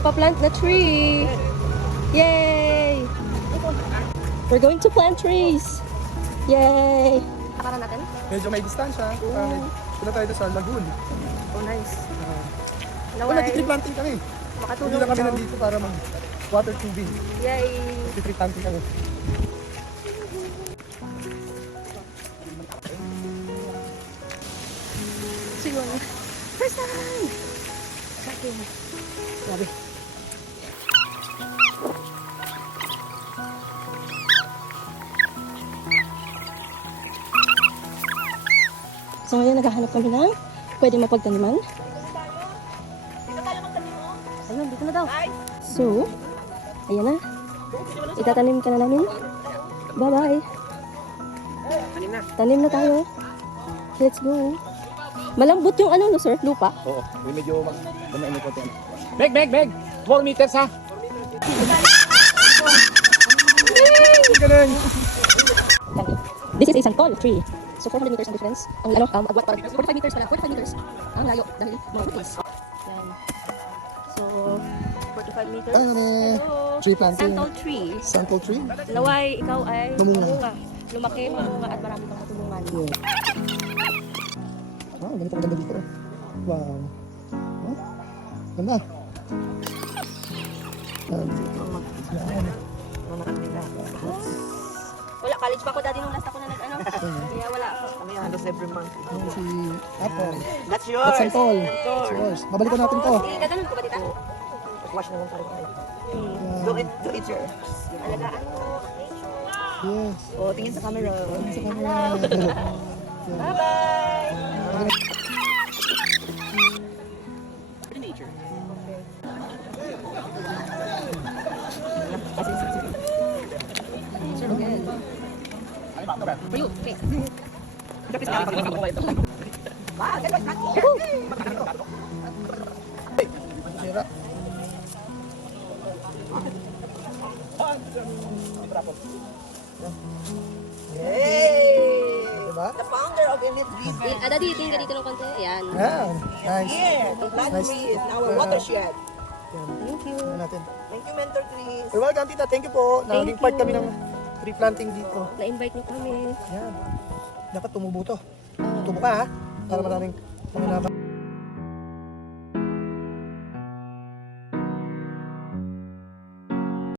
ipaplant na tree. Yay! We're going to plant trees. Yay! Para natin? Medyo may distansya. Punta tayo sa lagoon. Oh, nice. Nag-tree planting kami. Makatulong. Hindi lang kami nandito para mag-water tubing. Yay! Nag-tree planting kami. Siguro. First time! Exciting. Grabe. So ngayon naghahanap kami ng pwede mapagtaniman. Dito tayo magtanim mo? Ayun, dito na daw. So, ayan na. Itatanim ka na namin. Bye-bye. Tanim na tayo. Let's go. Malambot yung ano no sir, lupa. Oo, medyo mag-damain mo konti. Beg! 4 meters ha? Ganun! This is a tall tree. So 400 meters ang difference. Ang ano, what, 45 meters pala. 45 meters. Ang layo dahil mga bukis. Yan. So 45 meters. Hello. Tree planting. Sample tree. Sample tree? Naway, ikaw ay Mamunga. Lumaki, mamunga at marami pang matulungan. Yeah. Wow, ganito ang ganda dito. Wow. Huh? Ganda. Wala, college pa ako dati nung last ako na nag-ano. Kaya wala ako. Kami halos every month. Si Apple. That's yours. That's Santol. That's yours. Babalikan natin to. Gaganon ko ba dito? Wash na lang tayo. Do it yours. Alagaan mo. Yes. Oh, tingin sa camera. Sa camera. Bye-bye! For you, okay. Sira. Hey! Diba? The founder of Elite Viva. Daddy, tingin ka dito ng konti. Ayan. Yeah. Nice. Here, the plant Nice. tree is our watershed. Thank you. Tingnan natin. Thank you, Mentor Chris. You're welcome, tita. Thank you po. Naging part kami ng tree planting dito. Na-invite niyo kami. Yan. Dapat tumubo to. Tubo ka ha. Para maraming panganaba.